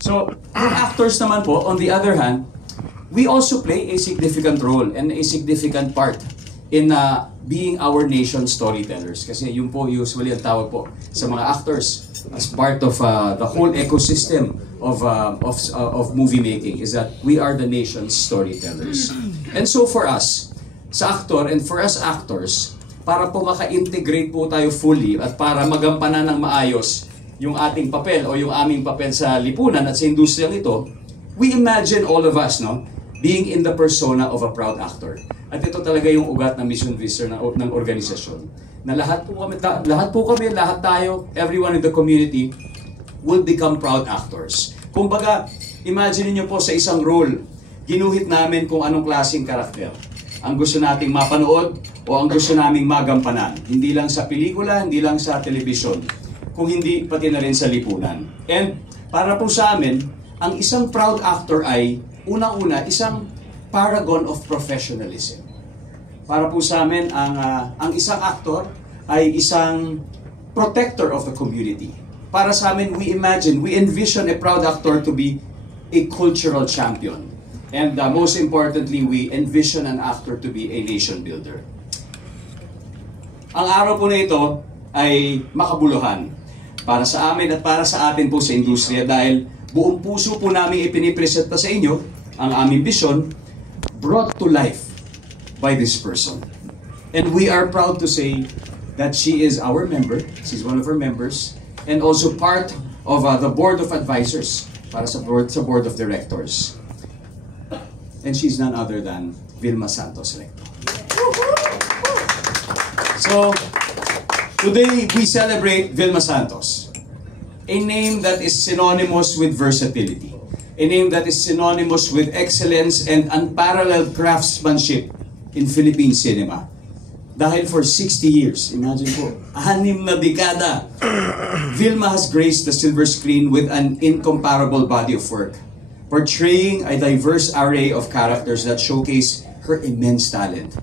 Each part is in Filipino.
So, actors naman po, on the other hand, we also play a significant role and a significant part in being our nation's storytellers. Kasi yun po usually ang tawag po sa mga actors as part of the whole ecosystem of movie making is that we are the nation's storytellers. And so for us, sa actor and for us actors, para po maka-integrate po tayo fully at para magampanan ng maayos yung ating papel o yung aming papel sa lipunan at sa industriyang ito, we imagine all of us, no, being in the persona of a proud actor. At ito talaga yung ugat ng mission vision ng organisasyon. Na lahat kami, lahat tayo, everyone in the community will become proud actors. Kumbaga, imagine niyo po sa isang role, ginuhit namin kung anong klaseng karakter ang gusto nating mapanood o ang gusto naming magampanan. Hindi lang sa pelikula, hindi lang sa telebisyon, kung hindi pati na rin sa lipunan. And para po sa amin, ang isang proud actor ay unang-una isang paragon of professionalism. Para po sa amin, ang isang actor ay isang protector of the community. Para sa amin, we envision a proud actor to be a cultural champion. And most importantly, we envision an actor to be a nation builder. Ang araw po na ito ay makabuluhan para sa amin at para sa atin po sa industriya dahil buong puso po namin ipinipresenta sa inyo ang aming vision brought to life by this person. And we are proud to say that she is our member, she's one of our members, and also part of the board of advisors para sa board of directors. And she's none other than Vilma Santos Recto. So, today we celebrate Vilma Santos, a name that is synonymous with versatility, a name that is synonymous with excellence and unparalleled craftsmanship in Philippine cinema. Dahil for 60 years, imagine po, 6 na dekada, Vilma has graced the silver screen with an incomparable body of work, portraying a diverse array of characters that showcase her immense talent.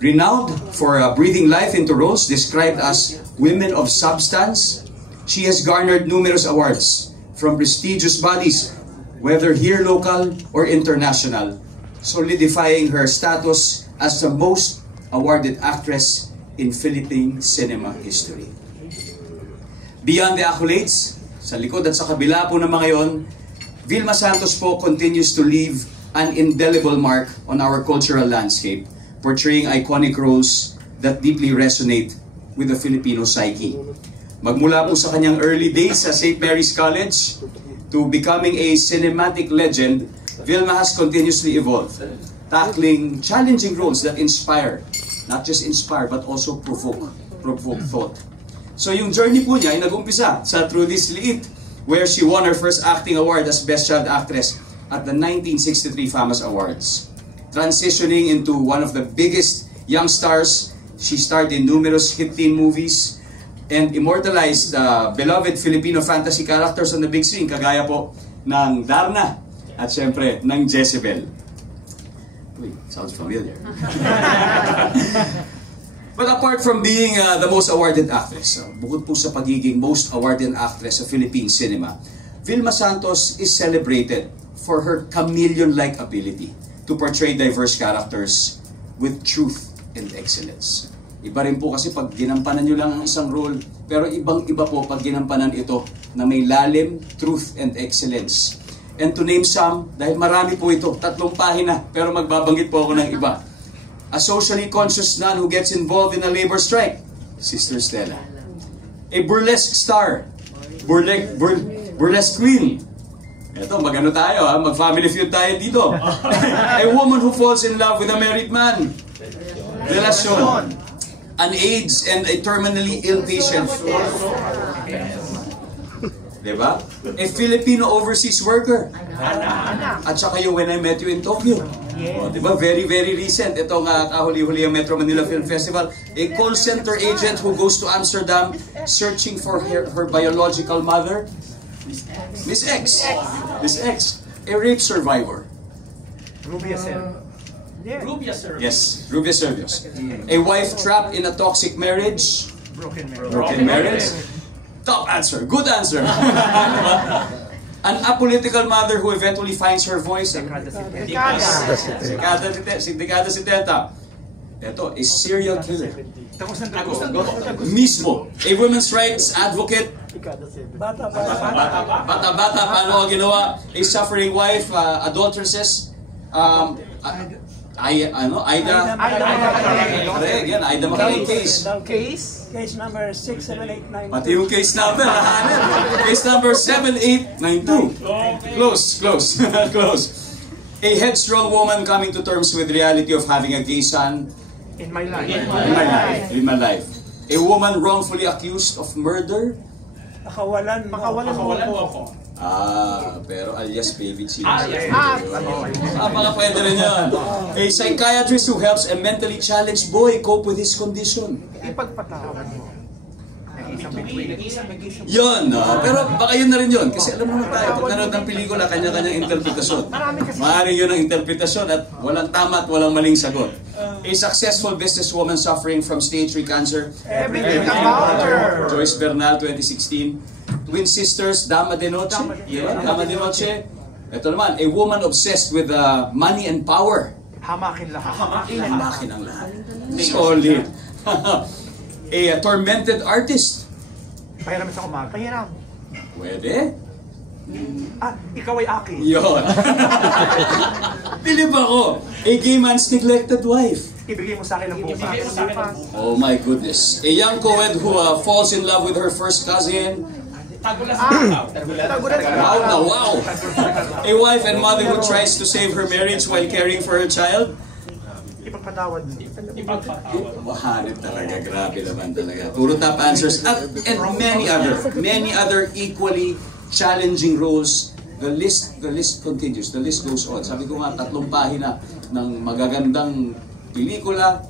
Renowned for breathing life into roles described as women of substance, she has garnered numerous awards from prestigious bodies, whether here local or international, solidifying her status as the most awarded actress in Philippine cinema history. Beyond the accolades, sa likod at sa kabila po ng mga yon, Vilma Santos po continues to leave an indelible mark on our cultural landscape, portraying iconic roles that deeply resonate with the Filipino psyche. Magmula po sa kanyang early days sa St. Mary's College to becoming a cinematic legend, Vilma has continuously evolved, tackling challenging roles that inspire, not just inspire, but also provoke thought. So yung journey po niya ay nag-umpisa sa Through This Liit, where she won her first acting award as Best Child Actress at the 1963 FAMAS Awards. Transitioning into one of the biggest young stars, she starred in numerous hit teen movies and immortalized beloved Filipino fantasy characters on the big screen, kagaya po ng Darna at syempre ng Jezebel. Uy, sounds familiar. But apart from being the most awarded actress, bukod po sa pagiging most awarded actress sa Philippine cinema, Vilma Santos is celebrated for her chameleon-like ability to portray diverse characters with truth and excellence. Iba rin po kasi pag ginampanan nyo lang ang isang role, pero ibang-iba po pag ginampanan ito na may lalim, truth, and excellence. And to name some, dahil marami po ito, 3 pahina, pero magbabanggit po ako ng iba. A socially conscious nun who gets involved in a labor strike, Sister Stella. A burlesque star, burlesque queen. Ito, magano tayo, mag-family feud tayo dito. A woman who falls in love with a married man, Relasyon. An AIDS and a terminally ill patient. Diba? A Filipino overseas worker. At saka yung When I Met You in Tokyo. O, diba? Very, very recent. Itong kahuli-huli ang Metro Manila Film Festival. A call center agent who goes to Amsterdam searching for her biological mother. Miss X. Miss X. A rape survivor. Rubia Servios. Yes, Rubia Servios. A wife trapped in a toxic marriage. Broken marriage. Broken marriage. Top answer. Good answer. An apolitical mother who eventually finds her voice. Si Dekada 70. Ito, a serial killer. Mismo. A women's rights advocate. Bata-bata, paano ang ginawa? A suffering wife, adulteresses. Aida Macaulay case. Case number 67892. Pati yung case number, hahanap. Case number 7892. Close. A headstrong woman coming to terms with the reality of having a gay son. In my life. In my life. A woman wrongfully accused of murder. Pakawalan mo ako. Pero alias baby sila. Baka pwede rin yan. A psychiatrist who helps a mentally challenged boy cope with his condition. Ipagpatawad mo. Yun, pero baka yun na rin yun. Kasi alam naman tayo, pag nanood ng pelikula, kanya-kanyang interpretasyon. Maaaring yun ang interpretasyon at walang tama at walang maling sagot. A successful businesswoman suffering from stage 3 cancer. Everything about her. Joyce Bernal, 2016. Twin sisters, Dama de Noche. Dama de Noche. Ito naman, a woman obsessed with money and power. Hamakin lahat. Hamakin ang lahat. Solid. A tormented artist. Pahiram sa umaga. Pahiram. Pwede. Ikaw ay akin. Yun. Bilib ako. A gay man's neglected wife. Ibigay mo sa akin ang bukas. Oh my goodness. A young co-ed who falls in love with her first cousin. Wow. A wife and mother who tries to save her marriage while caring for her child. Ipagpatawad mo. Mahanip talaga. Grabe naman talaga. Puro top answers. And many other equally challenging roles. The list continues. The list goes on. Sabi ko nga, 3 pahina ng magagandang pelikula,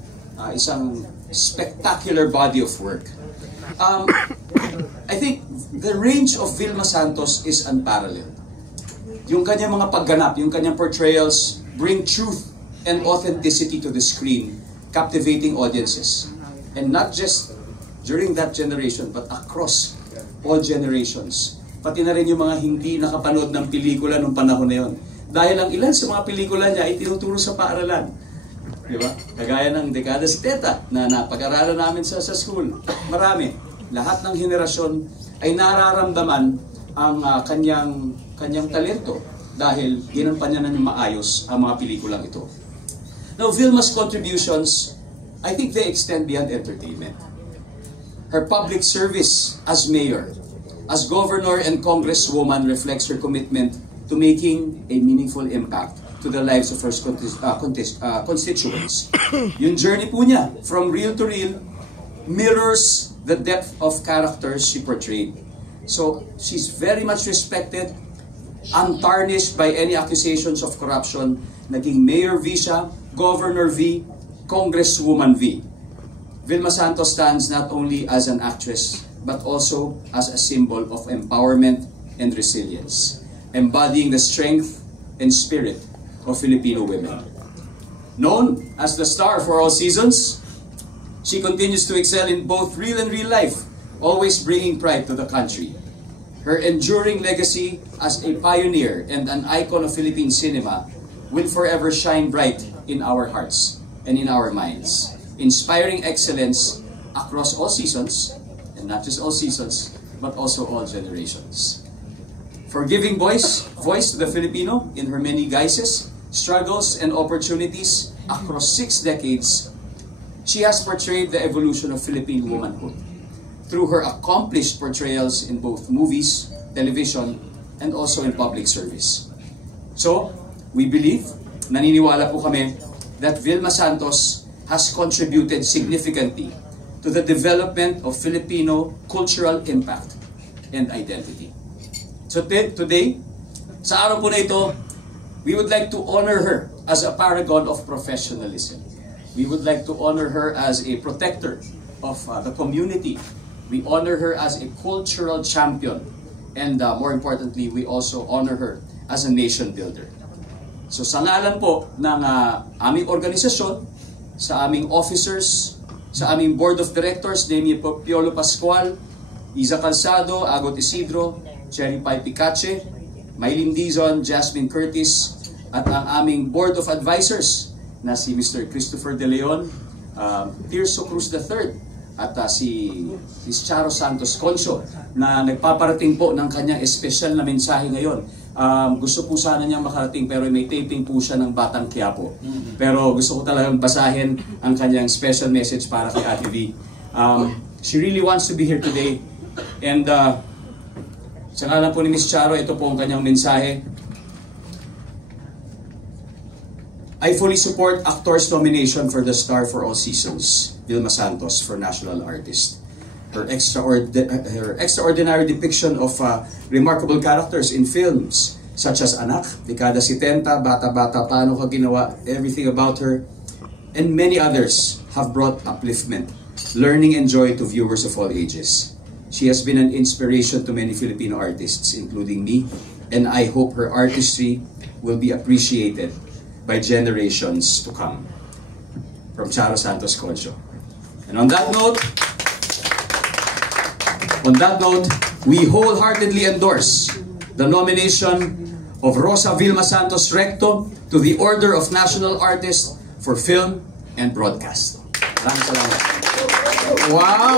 isang spectacular body of work. I think the range of Vilma Santos is unparalleled. Yung kanyang mga pagganap, yung kanyang portrayals bring truth and authenticity to the screen, captivating audiences. And not just during that generation, but across all generations. Pati na rin yung mga hindi nakapanood ng pelikula nung panahon na yun. Dahil ang ilan sa mga pelikula niya ay tinuturo sa paaralan. Di ba? Kagaya ng Dekada 70 na napag-aralan namin sa school. Marami. Lahat ng henerasyon ay nararamdaman ang kanyang talento dahil ginampanan niya maayos ang mga pelikulang ito. Now, Vilma's contributions, I think they extend beyond entertainment. Her public service as mayor, as governor and congresswoman reflects her commitment to making a meaningful impact to the lives of her constituents. Yung journey po niya, from real to real, mirrors the depth of characters she portrayed. So, she's very much respected, untarnished by any accusations of corruption, naging Mayor V siya, Governor V, Congresswoman V. Vilma Santos stands not only as an actress, but also as a symbol of empowerment and resilience, embodying the strength and spirit of Filipino women. Known as the star for all seasons, she continues to excel in both real and real life, always bringing pride to the country. Her enduring legacy as a pioneer and an icon of Philippine cinema will forever shine bright in our hearts and in our minds, inspiring excellence across all seasons, and not just all seasons, but also all generations. For giving voice to the Filipino in her many guises, struggles, and opportunities across 6 decades, she has portrayed the evolution of Philippine womanhood through her accomplished portrayals in both movies, television, and also in public service. So, we believe, naniniwala po kami, that Vilma Santos has contributed significantly to the development of Filipino cultural impact and identity. So today, sa araw po na ito, we would like to honor her as a paragon of professionalism. We would like to honor her as a protector of the community. We honor her as a cultural champion. And more importantly, we also honor her as a nation builder. So sa ngalan po ng aming organisasyon, sa aming officers, sa aming board of directors, namely po Piolo Pascual, Iza Calzado, Agot Isidro, Cherry Pai Picache, Mylene Dizon, Jasmine Curtis, at ang aming Board of Advisors na si Mr. Christopher De Leon, Tirso Cruz III, at si Ms. Charo Santos Conso na nagpaparating po ng kanyang espesyal na mensahe ngayon. Gusto po sana niyang makarating pero may taping po siya ng Batang Quiapo. Pero gusto ko talagang basahin ang kanyang special message para kay Ate V. She really wants to be here today. And sa ngalan po ni Ms. Charo, ito po ang kanyang mensahe. I fully support Actor's nomination for the Star for All Seasons, Vilma Santos, for National Artist. Her extraordinary depiction of remarkable characters in films such as Anak, Dekada 70, Bata-Bata, Paano Ka Ginawa, Everything About Her, and many others have brought upliftment, learning and joy to viewers of all ages. She has been an inspiration to many Filipino artists, including me, and I hope her artistry will be appreciated by generations to come. From Charo Santos Conso. And on that note, we wholeheartedly endorse the nomination of Rosa Vilma Santos Recto to the Order of National Artist for Film and Broadcast. Maraming salamat. Wow!